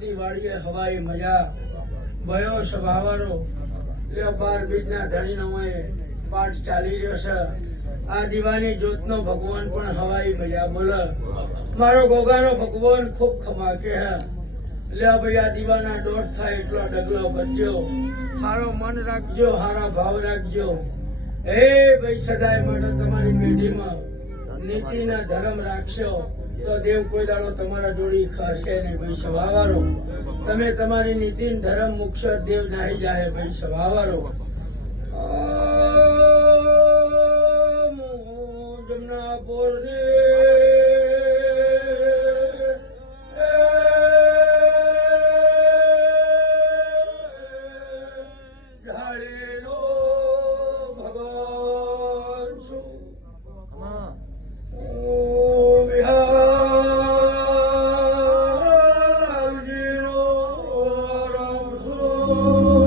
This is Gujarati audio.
આવતી વાળીએ હવાઈ મજા ભયો સ્વભાવનો એટલે 12 બીજના ધણીનો પાઠ ચાલી રહ્યો છે. આ દીવાની જ્યોતનો ભગવાન પણ હવાઈ મજા બોલે. મારો ગોગાનો ભગવાન ખૂબ ખમાકે હે. એટલે ભાઈ આ દીવાના દોઢ થાય એટલો ડગલો ભરજો. હારો મન રાખજો, હારા ભાવ રાખજો. હે ભાઈ સદાય માટે તમારી પેઢીમાં નીતિના ધર્મ રાખશો તો દેવ કોઈ દાડો તમારા જોડી ખાશે નહીં. ભાઈ સ્વભાવવાળો તમે તમારી નીતિ ધર્મ મૂકશો દેવ નાહી જાય. ભાઈ સ્વભાવવાળો જમના બોરને ઝાડેલો ભગવાન છું વિહારજીનો રામ છું.